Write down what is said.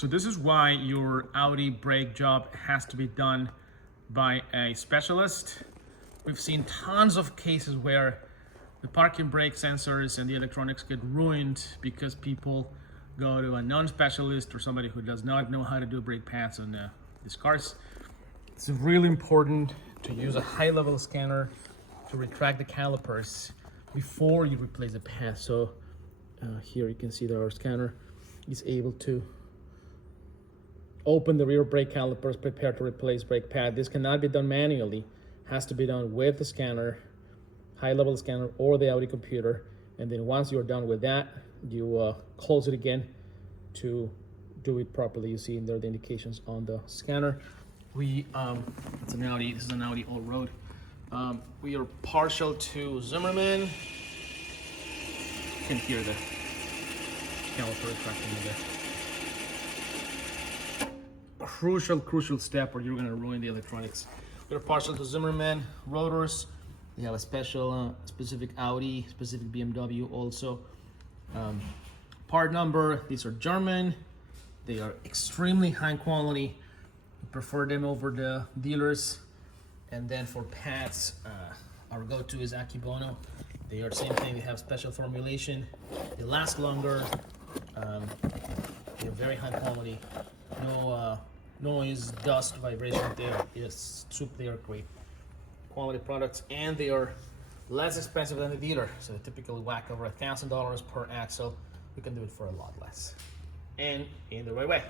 So this is why your Audi brake job has to be done by a specialist. We've seen tons of cases where the parking brake sensors and the electronics get ruined because people go to a non-specialist or somebody who does not know how to do brake pads on these cars. It's really important to use a high-level scanner to retract the calipers before you replace the pad. So here you can see that our scanner is able to open the rear brake calipers, prepare to replace brake pad. This cannot be done manually, has to be done with the scanner, high-level scanner or the Audi computer. And then once you're done with that, you close it again to do it properly. You see in there the indications on the scanner. It's an Audi, this is an Audi all-road. We are partial to Zimmerman. You can hear the caliper retracting in there. Crucial step or you're gonna ruin the electronics. We're partial to Zimmerman rotors. They have a special, specific Audi, specific BMW also. Part number, these are German. They are extremely high quality. We prefer them over the dealers. And then for pads, our go-to is Akebono. They are the same thing, they have special formulation. They last longer. They're very high quality. No noise, dust, vibration. They are great quality products, and they are less expensive than the dealer. So they typically whack over $1,000 per axle. We can do it for a lot less, and in the right way.